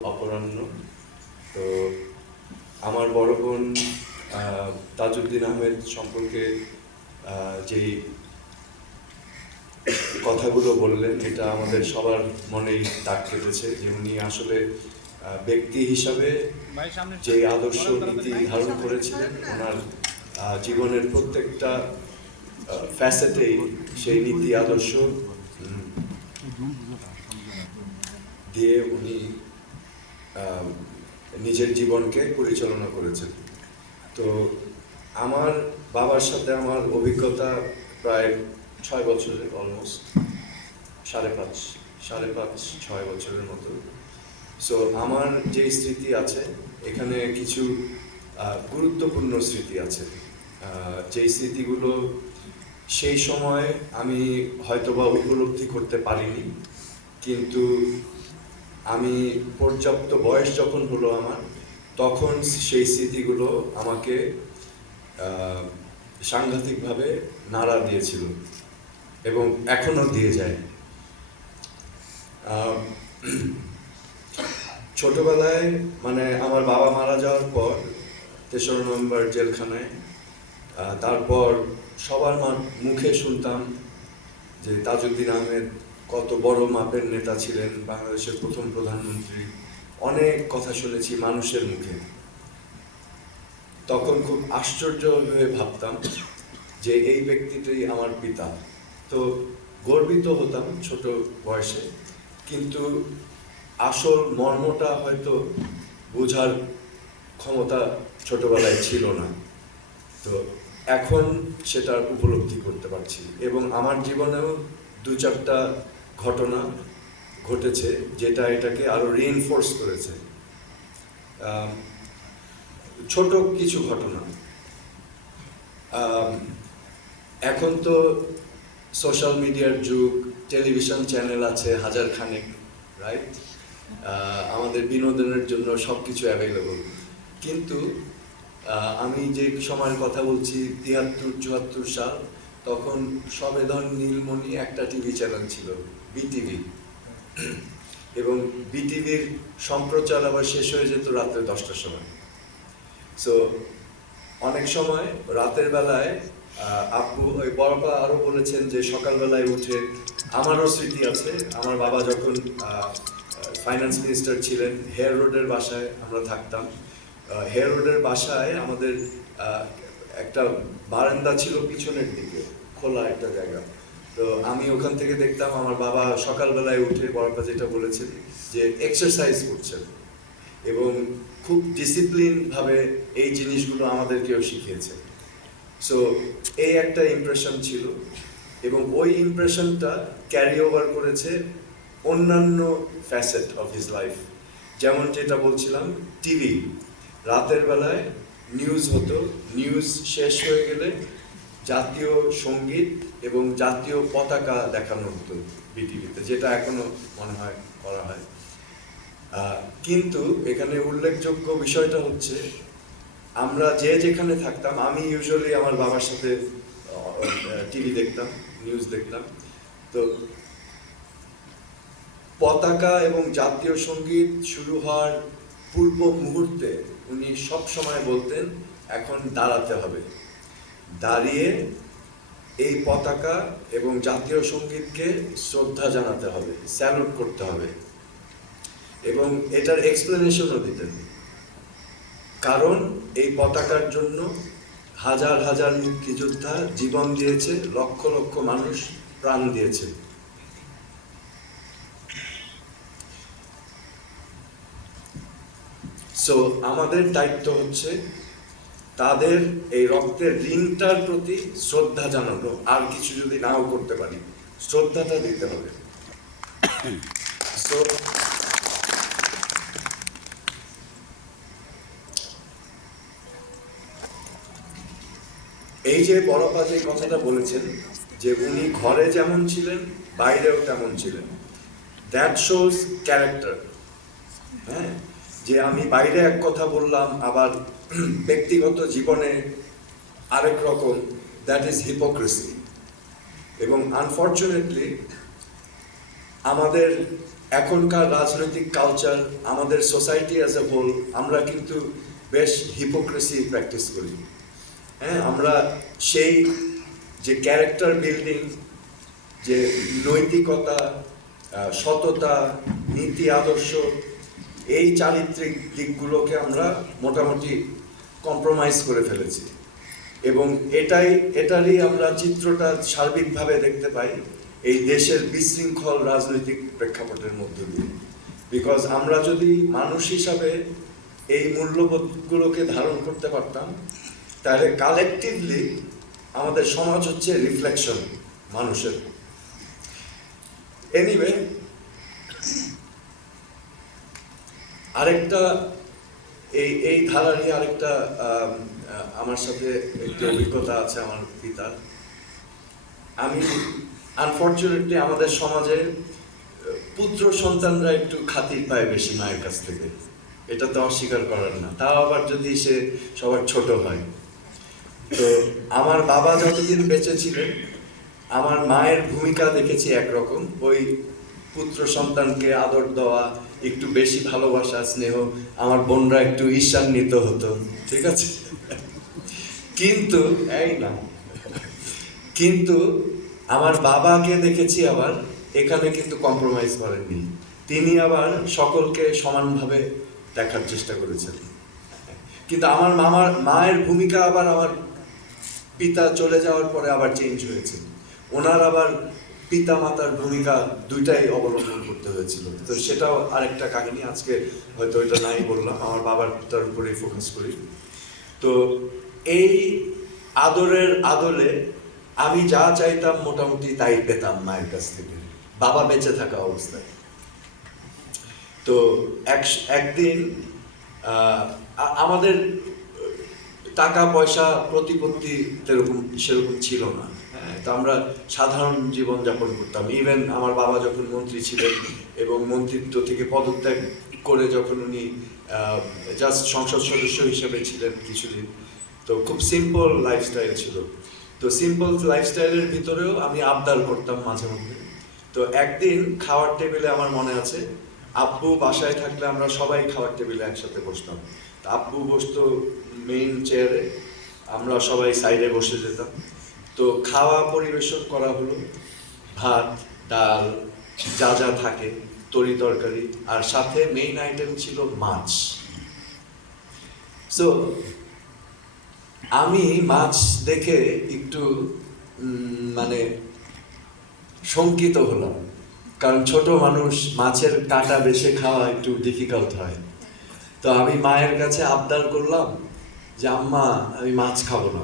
অপরাহ্ন। তো আমার বড় বোন তাজউদ্দিন আহমেদ সম্পর্কে যেই কথাগুলো বললেন, এটা আমাদের সবার মনেই দাগ কেটেছে যে উনি আসলে ব্যক্তি হিসাবে যে আদর্শ নীতি ধারণ করেছিলেন, ওনার জীবনের প্রত্যেকটা ফ্যাসেটেই সেই নীতি আদর্শ দিয়ে উনি নিজের জীবনকে পরিচালনা করেছেন। তো আমার বাবার সাথে আমার অভিজ্ঞতা প্রায় 6 বছরের, অলমোস্ট সাড়ে পাঁচ 6 বছরের মতো। সো আমার যে স্মৃতি আছে এখানে কিছু গুরুত্বপূর্ণ স্মৃতি আছে, যেই স্মৃতিগুলো সেই সময় আমি হয়তোবা উপলব্ধি করতে পারিনি, কিন্তু আমি পর্যাপ্ত বয়স যখন হলো আমার, তখন সেই স্মৃতিগুলো আমাকে সাংঘাতিকভাবে নাড়া দিয়েছিল এবং এখনো দিয়ে যায়। ছোটবেলায় মানে আমার বাবা মারা যাওয়ার পর 3রা নভেম্বর জেলখানায়, তারপর সবার মুখে শুনতাম যে তাজউদ্দিন আহমেদ কত বড় মাপের নেতা ছিলেন, বাংলাদেশের প্রথম প্রধানমন্ত্রী। অনেক কথা শুনেছি মানুষের মুখে। তখন খুব আশ্চর্য হয়ে ভাবতাম যে এই ব্যক্তিটাই আমার পিতা। তো গর্বিত হতাম ছোট বয়সে, কিন্তু আসল মর্মটা হয়তো বোঝার ক্ষমতা ছোটবেলায় ছিল না। তো এখন সেটা উপলব্ধি করতে পারছি, এবং আমার জীবনেও 2-4টা ঘটনা ঘটেছে যেটা এটাকে আরো রিইনফোর্স করেছে। ছোট কিছু ঘটনা। এখন তো সোশ্যাল মিডিয়ার যুগ, টেলিভিশন চ্যানেল আছে হাজার খানেক, রাইট? আমাদের বিনোদনের জন্য সব কিছু অ্যাভেলেবল। কিন্তু আমি যে সময়ের কথা বলছি 73-74 সাল, তখন সবেধন নীলমণি একটা টিভি চ্যানেল ছিল, বিটিভি, এবং বিটিভির সম্প্রচার আবার শেষ হয়ে যেত রাত্রে 10টার সময়। সো অনেক সময় রাতের বেলায় আপু ওই বড়পা আরও বলেছেন যে সকালবেলায় উঠে, আমারও স্মৃতি আছে, আমার বাবা যখন ফাইন্যান্স মিনিস্টার ছিলেন, হেয়ার রোডের বাসায় আমরা থাকতাম। হেয়ার রোডের বাসায় আমাদের একটা বারান্দা ছিল পিছনের দিকে, খোলা একটা জায়গা। তো আমি ওখান থেকে দেখতাম আমার বাবা সকালবেলায় উঠে, বড়পা যেটা বলেছেন, যে এক্সারসাইজ করছেন, এবং খুব ডিসিপ্লিনভাবে এই জিনিসগুলো আমাদেরকেও শিখিয়েছে। সো এই একটা ইমপ্রেশন ছিল, এবং ওই ইমপ্রেশনটা ক্যারি ওভার করেছে অন্যান্য ফ্যাসেট অফ হিজ লাইফ। যেমন যেটা বলছিলাম, টিভি, রাতের বেলায় নিউজ হতো, নিউজ শেষ হয়ে গেলে জাতীয় সঙ্গীত এবং জাতীয় পতাকা দেখানো হতো বিটিভিতে, যেটা এখনো মনে হয় করা হয়। কিন্তু এখানে উল্লেখযোগ্য বিষয়টা হচ্ছে, আমরা যে যেখানে থাকতাম, আমি ইউজুয়ালি আমার বাবার সাথে টিভি দেখতাম, নিউজ দেখতাম। তো পতাকা এবং জাতীয় সঙ্গীত শুরু হওয়ার পূর্ব মুহূর্তে উনি সব সময় বলতেন, এখন দাঁড়াতে হবে, দাঁড়িয়ে এই পতাকা এবং জাতীয় সঙ্গীতকে শ্রদ্ধা জানাতে হবে, স্যালুট করতে হবে, এবং এটার এক্সপ্লেনেশনও দিতেন। কারণ এই পতাকার জন্য হাজার হাজার মুক্তিযোদ্ধা জীবন দিয়েছে, লক্ষ লক্ষ মানুষ প্রাণ দিয়েছে। সো আমাদের দায়িত্ব হচ্ছে তাদের এই রক্তের ঋণটার প্রতি শ্রদ্ধা জানানো, আর কিছু যদি নাও করতে পারি, শ্রদ্ধাটা দিতে হবে। সো এই যে বড়পা যে কথাটা বলেছেন, যে উনি ঘরে যেমন ছিলেন বাইরেও তেমন ছিলেন, দ্যাট শোজ ক্যারেক্টার। হ্যাঁ, যে আমি বাইরে এক কথা বললাম, আবার ব্যক্তিগত জীবনে আরেক রকম, দ্যাট ইজ হিপোক্রেসি। এবং আনফর্চুনেটলি আমাদের এখনকার রাজনৈতিক কালচার, আমাদের সোসাইটি অ্যাজ এ হোল, আমরা কিন্তু বেশ হিপোক্রেসি প্র্যাকটিস করি। হ্যাঁ, আমরা সেই যে ক্যারেক্টার বিল্ডিং, যে নৈতিকতা, সততা, নীতি আদর্শ, এই চারিত্রিক দিকগুলোকে আমরা মোটামুটি কম্প্রোমাইজ করে ফেলেছি। এবং এটারই আমরা চিত্রটা সার্বিকভাবে দেখতে পাই এই দেশের বিশৃঙ্খল রাজনৈতিক প্রেক্ষাপটের মধ্য দিয়ে। বিকজ আমরা যদি মানুষ হিসাবে এই মূল্যবোধগুলোকে ধারণ করতে পারতাম, তাহলে কালেকটিভলি আমাদের সমাজ হচ্ছে রিফ্লেকশন মানুষের। এনিওয়ে, আরেকটা এই ধারারই আরেকটা আমার সাথে একটু অভিজ্ঞতা আছে আমার পিতার। আমি আনফর্চুনেটলি আমাদের সমাজে পুত্র সন্তানরা একটু খাতির পায় বেশি মায়ের কাছ থেকে, এটা তো অস্বীকার করার না, তাও আবার যদি সে সবার ছোট হয়। তো আমার বাবা যতদিন বেঁচে ছিলেন, আমার মায়ের ভূমিকা দেখেছি একরকম, ওই পুত্র সন্তানকে আদর দেওয়া, একটু বেশি ভালোবাসা স্নেহ, আমার বোনরা একটু ঈর্ষান্বিত হতো, ঠিক আছে। কিন্তু আমার বাবাকে দেখেছি আবার এখানে কিন্তু কম্প্রোমাইজ করেননি, তিনি আবার সকলকে সমানভাবে দেখার চেষ্টা করেছেন। কিন্তু আমার মায়ের ভূমিকা আবার আমার পিতা চলে যাওয়ার পরে আবার চেঞ্জ হয়েছে, ওনার আবার পিতা মাতার ভূমিকা দুইটাই অবলম্বন করতে হয়েছিল। তো সেটাও আরেকটা কাহিনী, আজকে হয়তো এটা নাই বললাম, আমার বাবারটার উপরেই ফোকাস করি। তো এই আদরের আদলে আমি যা চাইতাম মোটামুটি তাই পেতাম মায়ের কাছ থেকে, বাবা বেঁচে থাকা অবস্থায়। তো একদিন আমাদের টাকা পয়সা প্রতিপত্তি সেরকম ছিল না, হ্যাঁ, তো আমরা সাধারণ জীবনযাপন করতাম। ইভেন আমার বাবা যখন মন্ত্রী ছিলেন এবং মন্ত্রিত্ব থেকে পদত্যাগ করে যখন উনি জাস্ট সংসদ সদস্য হিসেবে ছিলেন কিছুদিন, তো খুব সিম্পল লাইফস্টাইল ছিল। তো সিম্পল লাইফস্টাইলের ভিতরেও আমি আবদার করতাম মাঝে মধ্যে। তো একদিন খাওয়ার টেবিলে আমার মনে আছে, আব্বু বাসায় থাকলে আমরা সবাই খাওয়ার টেবিলে একসাথে বসতাম। আব্বু বসতো মেইন চেয়ারে, আমরা সবাই সাইডে বসে যেতাম। তো খাওয়া পরিবেশন করা হলো, ভাত ডাল যা যা থাকে, তরি তরকারি, আর সাথে মেইন আইটেম ছিল মাছ। সো আমি মাছ দেখে একটু মানে শঙ্কিত হলাম, কারণ ছোট মানুষ, মাছের কাঁটা বেছে খাওয়া একটু ডিফিকাল্ট হয়। তো আমি মায়ের কাছে আবদার করলাম যে আম্মা আমি মাছ খাবো না।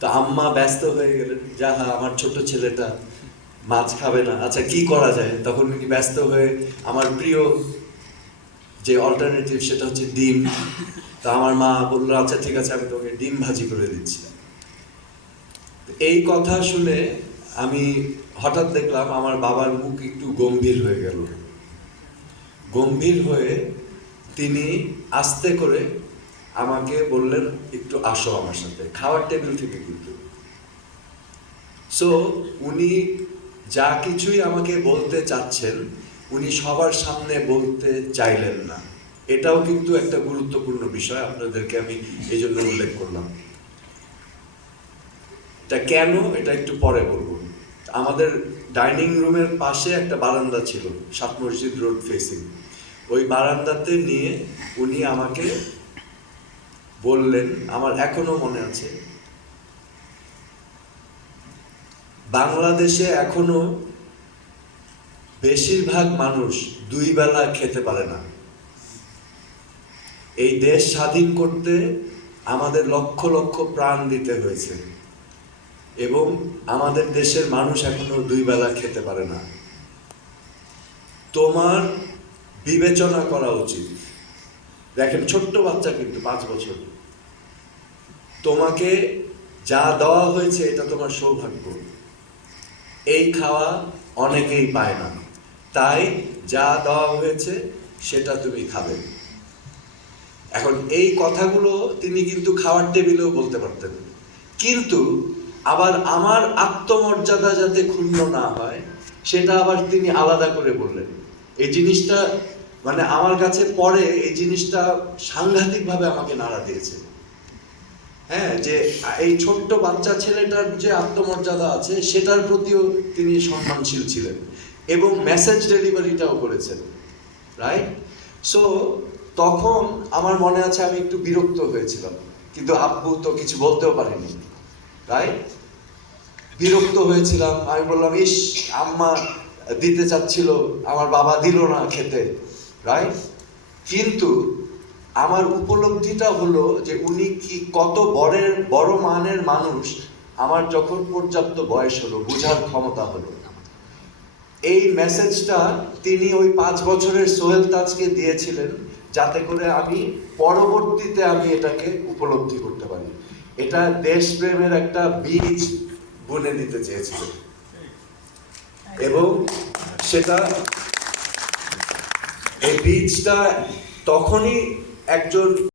তো আম্মা ব্যস্ত হয়ে গেলেন, যাহা আমার ছোট ছেলেটা মাছ খাবে না, আচ্ছা কি করা যায়। তখন উনি ব্যস্ত হয়ে আমার প্রিয় যে অল্টারনেটিভ সেটা হচ্ছে ডিম। তো আমার মা বললো আচ্ছা ঠিক আছে, আমি তোকে ডিম ভাজি করে দিচ্ছি। এই কথা শুনে আমি হঠাৎ দেখলাম আমার বাবার মুখ একটু গম্ভীর হয়ে গেল। গম্ভীর হয়ে তিনি আস্তে করে আমাকে বললেন একটু আসো আমার সাথে, খাওয়ার টেবিল থেকে কিন্তু। সো উনি যা কিছুই আমাকে বলতে চাচ্ছেন, উনি সবার সামনে বলতে চাইলেন না। এটাও কিন্তু একটা গুরুত্বপূর্ণ বিষয়, আপনাদেরকে আমি এই জন্য উল্লেখ করলাম। এটা কেন, এটা একটু পরে বলবো। আমাদের ডাইনিং রুমের পাশে একটা বারান্দা ছিল, সাত মসজিদ রোড ফেসিং। ওই বারান্দাতে নিয়ে উনি আমাকে বললেন, আমার এখনো মনে আছে, বাংলাদেশে এখনো বেশিরভাগ মানুষ 2 বেলা খেতে পারে না। এই দেশ স্বাধীন করতে আমাদের লক্ষ লক্ষ প্রাণ দিতে হয়েছে, এবং আমাদের দেশের মানুষ এখনো 2 বেলা খেতে পারে না। তোমার বিবেচনা করা উচিত। দেখেন, ছোট্ট বাচ্চা কিন্তু 5 বছর, তোমাকে যা দেওয়া হয়েছে এটা তোমার সৌভাগ্য। এই খাওয়া অনেকেই পায় না, তাই যা দেওয়া হয়েছে সেটা তুমি খাবে। এখন এই কথাগুলো তিনি কিন্তু খাওয়ার টেবিলেও বলতে পারতেন, কিন্তু আবার আমার আত্মমর্যাদা যাতে ক্ষুণ্ণ না হয় সেটা আবার তিনি আলাদা করে বললেন। এই জিনিসটা মানে আমার কাছে পরে এই জিনিসটা সাংঘাতিকভাবে আমাকে নাড়া দিয়েছে। হ্যাঁ, যে এই ছোট্ট বাচ্চা ছেলেটার যে আত্মমর্যাদা আছে সেটার প্রতিও তিনি সম্মানশীল ছিলেন এবং মেসেজ ডেলিভারিটাও করেছেন, রাইট? সো তখন আমার মনে আছে আমি একটু বিরক্ত হয়েছিলাম, কিন্তু আব্বু তো কিছু বলতেও পারেনি, রাইট? বিরক্ত হয়েছিলাম, আমি বললাম ইস, আম্মা দিতে চাচ্ছিল, আমার বাবা দিল না খেতে, রাইট? কিন্তু আমার উপলব্ধিটা হলো যে উনি কি কত বড় মানের মানুষ, আমার যখন পর্যাপ্ত বয়স হলো, বোঝার ক্ষমতা হলো। এই মেসেজটা তিনি ওই 5 বছরের সোহেল তাজকে দিয়েছিলেন, যাতে করে আমি পরবর্তীতে আমি এটাকে উপলব্ধি করতে পারি। এটা দেশপ্রেমের একটা বীজ বুনে দিতে চেয়েছিলেন এবং সেটা, এই বীজটা তখনই একজন